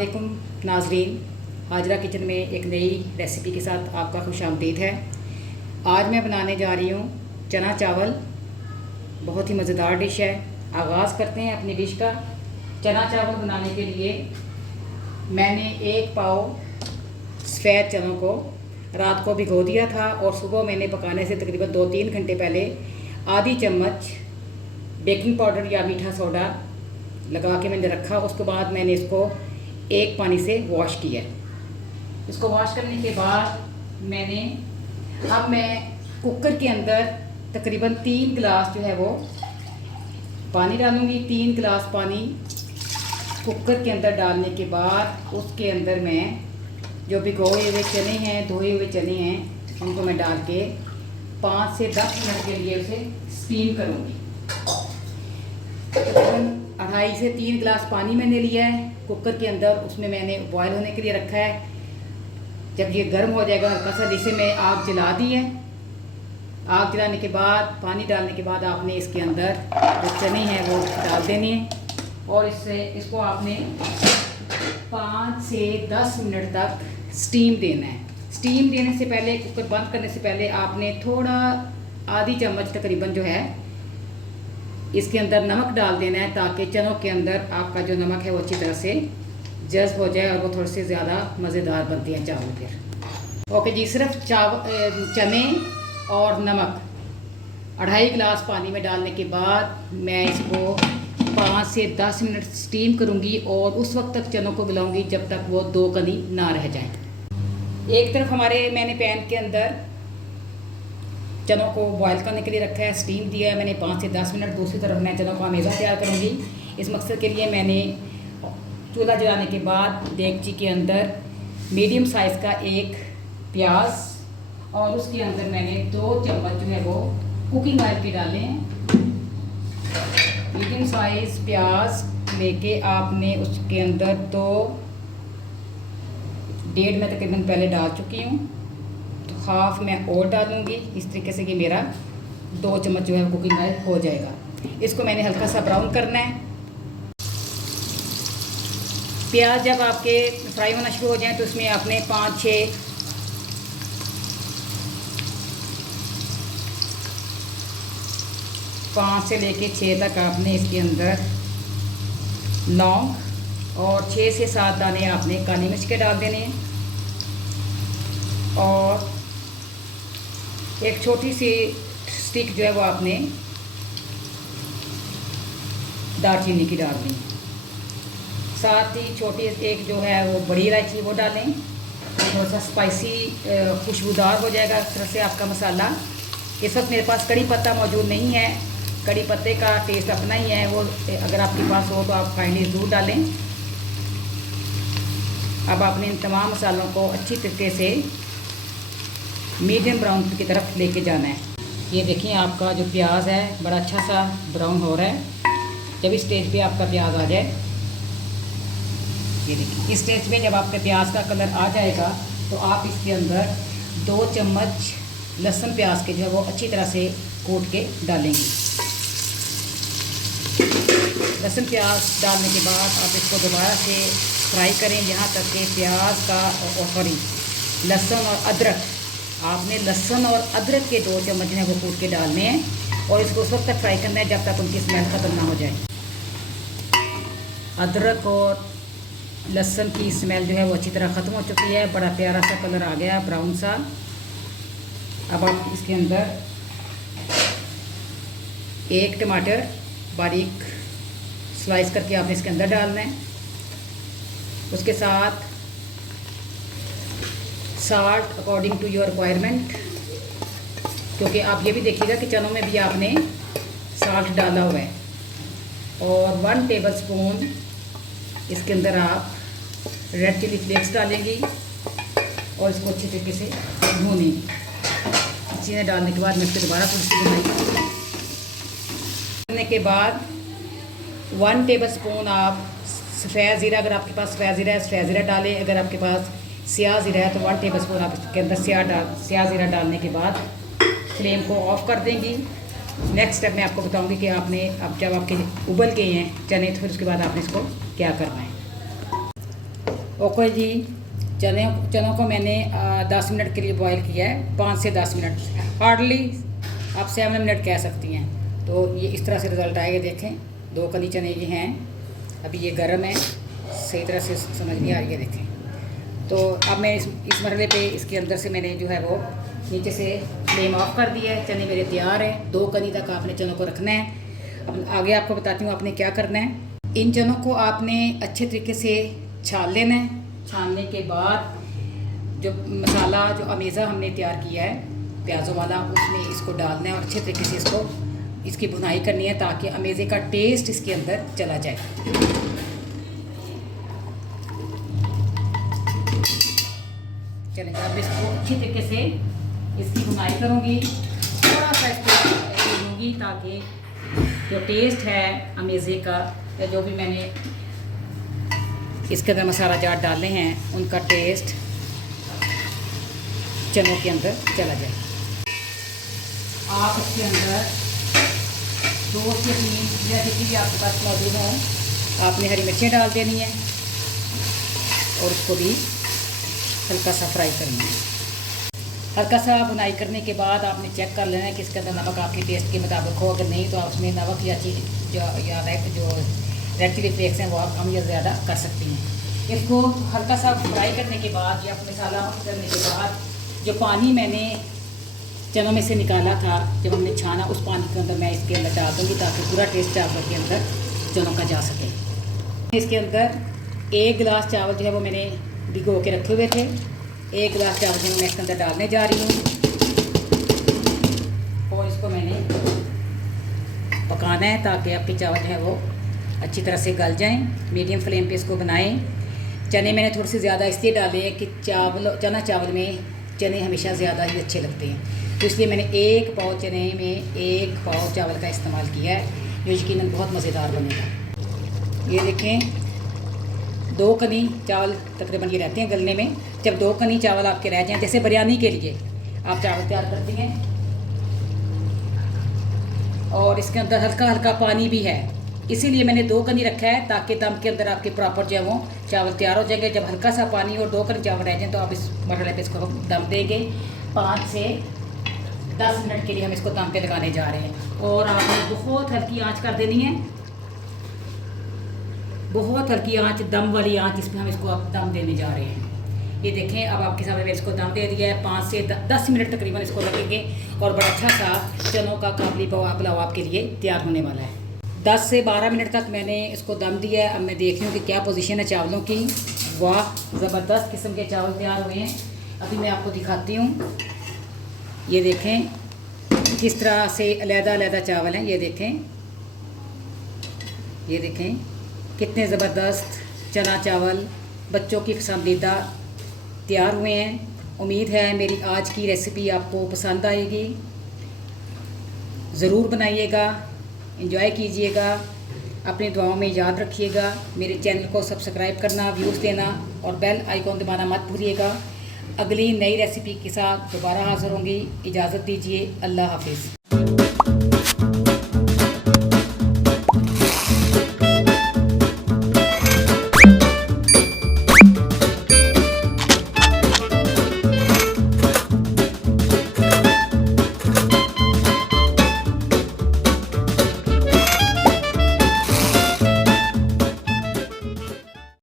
अस्सलामुअलैकुम नाजरीन, हाजरा किचन में एक नई रेसिपी के साथ आपका खुशामदीद है। आज मैं बनाने जा रही हूँ चना चावल। बहुत ही मज़ेदार डिश है। आगाज़ करते हैं अपनी डिश का। चना चावल बनाने के लिए मैंने 1 पाव सफ़ेद चनों को रात को भिगो दिया था और सुबह मैंने पकाने से तकरीबन 2-3 घंटे पहले आधी चम्मच बेकिंग पाउडर या मीठा सोडा लगा के मैंने रखा। उसके बाद मैंने इसको एक पानी से वॉश किया। इसको वॉश करने के बाद मैं कुकर के अंदर तकरीबन 3 गिलास जो है वो पानी डालूँगी। 3 गिलास पानी कुकर के अंदर डालने के बाद उसके अंदर मैं जो भिगोए हुए चने हैं, धोए हुए चने हैं, उनको मैं डाल के 5 से 10 मिनट के लिए उसे स्टीम करूँगी। तकरीबन 2.5 से 3 गिलास पानी मैंने लिया है कुकर के अंदर, उसमें मैंने बॉयल होने के लिए रखा है। जब ये गर्म हो जाएगा हल्का सा, जैसे मैं आग जला दी है। आग जलाने के बाद पानी डालने के बाद आपने इसके अंदर जो चने हैं वो डाल देने हैं और इसको आपने 5 से 10 मिनट तक स्टीम देना है। स्टीम देने से पहले, कुकर बंद करने से पहले आपने थोड़ा आधी चम्मच तकरीबन जो है इसके अंदर नमक डाल देना है, ताकि चनों के अंदर आपका जो नमक है वो अच्छी तरह से जज़्ब हो जाए और वो थोड़े से ज़्यादा मज़ेदार बनते हैं चावल फिर। ओके जी, सिर्फ चने और नमक 2.5 गिलास पानी में डालने के बाद मैं इसको 5 से 10 मिनट स्टीम करूँगी और उस वक्त तक चनों को गलाऊँगी जब तक वो 2 कनी ना रह जाएं। एक तरफ मैंने पैन के अंदर चनों को बॉयल करने के लिए रखा है, स्टीम दिया है मैंने 5 से 10 मिनट। दूसरी तरफ मैं चनों का हमेज़ा तैयार करूँगी। इस मकसद के लिए मैंने चूल्हा जलाने के बाद देगची के अंदर मीडियम साइज़ का 1 प्याज और उसके अंदर मैंने 2 चम्मच जो है वो कुकिंग ऑयल के डाले हैं। मीडियम साइज़ प्याज लेके आपने उसके अंदर 1.5 मैं तकरीबन पहले डाल चुकी हूँ, तो हाफ मैं और डालूँगी। इस तरीके से कि मेरा 2 चम्मच जो है कुकिंग ऑयल हो जाएगा। इसको मैंने हल्का सा ब्राउन करना है। प्याज जब आपके फ्राई होना शुरू हो जाए तो उसमें आपने 5 से लेके 6 तक आपने इसके अंदर लौंग और 6 से 7 दाने आपने काली मिर्च के डाल देने हैं और एक छोटी सी स्टिक जो है वो आपने दालचीनी की डालनी है। साथ ही छोटी एक जो है वो बड़ी इलायची वो डालें, थोड़ा सा स्पाइसी खुशबूदार हो जाएगा इस तरह से आपका मसाला। इस वक्त मेरे पास कड़ी पत्ता मौजूद नहीं है। कड़ी पत्ते का टेस्ट अपना ही है, वो अगर आपके पास हो तो आप काइंडली ज़रूर डालें। अब आपने इन तमाम मसालों को अच्छी तरीके से मीडियम ब्राउन की तरफ लेके जाना है। ये देखिए आपका जो प्याज है बड़ा अच्छा सा ब्राउन हो रहा है। जब इस स्टेज पे आपका प्याज आ जाए, ये देखिए इस स्टेज पे जब आपके प्याज का कलर आ जाएगा तो आप इसके अंदर 2 चम्मच लहसुन प्याज के जो है वो अच्छी तरह से कूट के डालेंगे। लहसुन प्याज डालने के बाद आप इसको दोबारा से फ्राई करें यहाँ तक कि प्याज का और लहसुन और अदरक, आपने लहसुन और अदरक के 2 चम्मच हैं वो कूट के डालने हैं और इसको उस वक्त तक फ्राई करना है जब तक उनकी स्मेल ख़त्म ना हो जाए। अदरक और लहसुन की स्मेल जो है वो अच्छी तरह ख़त्म हो चुकी है। बड़ा प्यारा सा कलर आ गया ब्राउन सा। अब आप इसके अंदर 1 टमाटर बारीक स्लाइस करके आपने इसके अंदर डालना है। उसके साथ salt according to your requirement, क्योंकि आप ये भी देखिएगा कि चनों में भी आपने साल्ट डाला हुआ है। और 1 टेबलस्पून इसके अंदर आप रेड चिली फ्लेक्स डालेंगी और इसको अच्छे तरीके से भूनेंगी। चीज़ें डालने के बाद मैं इसको दोबारा थोड़ी सी भूनेंगी। भूनने के बाद 1 टेबलस्पून आप सफ़ेद ज़ीरा, अगर आपके पास सफ़ेद ज़ीरा है सफ़ेद ज़ीरा डालें। अगर आपके पास स्याह ज़ीरा है तो 1 टेबलस्पून आप इसके अंदर स्याह ज़ीरा डालने के बाद फ्लेम को ऑफ़ कर देंगी। नेक्स्ट स्टेप मैं आपको बताऊंगी कि आपने अब जब आपके उबल गए हैं चने तो फिर उसके बाद आपने इसको क्या करना है। ओके जी, चनों को मैंने 10 मिनट के लिए बॉईल किया है, 5 से 10 मिनट, हार्डली आप 7 मिनट कह सकती हैं। तो ये इस तरह से रिज़ल्ट आएगा। देखें 2 कली चने ये हैं, अभी ये गर्म है, सही तरह से समझ नहीं आ रही है। देखें तो अब मैं इस मरहले पे इसके अंदर से मैंने जो है वो नीचे से फ्लेम ऑफ कर दिया है। चने मेरे तैयार हैं। 2 कली तक आपने चनों को रखना है। अब आगे आपको बताती हूँ आपने क्या करना है। इन चनों को आपने अच्छे तरीके से छान लेना है। छानने के बाद जो मसाला जो अमेज़ा हमने तैयार किया है प्याज़ों वाला, उसमें इसको डालना है और अच्छे तरीके से इसकी भुनाई करनी है ताकि अमेज़े का टेस्ट इसके अंदर चला जाए। चलें, अब इसको अच्छी तरीके से इसकी भुनाई करूँगी, थोड़ा सा इसको लूँगी ताकि जो टेस्ट है अमेज़े का या जो भी मैंने इसके अंदर मसाला जात डाले हैं उनका टेस्ट चनों के अंदर चला जाए। आप इसके अंदर 2 से 3 या जितनी भी आपके पास मौजूद हो आपने हरी मिर्चें डाल देनी है और उसको भी हल्का सा फ्राई करना है। हल्का सा भुनाई करने के बाद आपने चेक कर लेना है कि इसके अंदर नमक आपके टेस्ट के मुताबिक हो। अगर नहीं तो आप उसमें नमक या चीज़ या रेड चिली फ्लेक्स हैं वो आप कम या ज़्यादा कर सकती हैं। इसको हल्का सा फ्राई करने के बाद या मसाला करने के बाद जो पानी मैंने चनों में से निकाला था जब हमने छाना, उस पानी के अंदर मैं इसके अंदर डाल दूँगी ताकि पूरा टेस्ट चावल के अंदर चनों का जा सके। इसके अंदर 1 गिलास चावल जो है वो मैंने भिगो के रखे हुए थे। 1 गिलास चावल जो मैं इसके अंदर डालने जा रही हूँ और इसको मैंने पकाना है ताकि आपके चावल जो है वो अच्छी तरह से गल जाएं। मीडियम फ्लेम पे इसको बनाएं। चने मैंने थोड़े से ज़्यादा इसलिए डाले हैं कि चना चावल में चने हमेशा ज़्यादा ही अच्छे लगते हैं, तो इसलिए मैंने 1 पाव चने में 1 पाव चावल का इस्तेमाल किया है, जो यकीनन बहुत मज़ेदार बनेगा। ये देखें 2 कनी चावल तकरीबन ये रहते हैं गलने में। जब 2 कनी चावल आपके रह जाएँ, जैसे बिरयानी के लिए आप चावल तैयार करती हैं, और इसके अंदर हल्का हल्का पानी भी है, इसीलिए मैंने 2 कनी रखा है ताकि दम के अंदर आपके प्रॉपर जो है वो चावल तैयार हो जाएंगे। जब हल्का सा पानी और 2 कनी चावल रह जाएँ तो आप इस मसाले पे इसको दम देंगे। 5 से 10 मिनट के लिए हम इसको दम पे लगाने जा रहे हैं और आपने बहुत हल्की आंच कर देनी है, बहुत हल्की आंच, दम वाली आंच, इसमें हम इसको अब दम देने जा रहे हैं। ये देखें अब आपके सामने मैंने इसको दम दे दिया है। 5 से 10 मिनट तकरीबन इसको लगेंगे और बड़ा अच्छा सा चनों का काबली पुलाव आपके लिए तैयार होने वाला है। 10 से 12 मिनट तक मैंने इसको दम दिया है। अब मैं देख रही हूँ कि क्या पोजीशन है चावलों की। वाह, ज़बरदस्त किस्म के चावल तैयार हुए हैं। अभी मैं आपको दिखाती हूँ। ये देखें किस तरह से अलग-अलग चावल हैं। ये देखें कितने ज़बरदस्त चना चावल बच्चों की पसंदीदा तैयार हुए हैं। उम्मीद है मेरी आज की रेसिपी आपको पसंद आएगी। ज़रूर बनाइएगा, एंजॉय कीजिएगा, अपनी दुआओं में याद रखिएगा। मेरे चैनल को सब्सक्राइब करना, व्यूज़ देना और बेल आइकॉन दबाना मत भूलिएगा। अगली नई रेसिपी के साथ दोबारा हाज़िर होंगी। इजाज़त दीजिए। अल्लाह हाफिज़।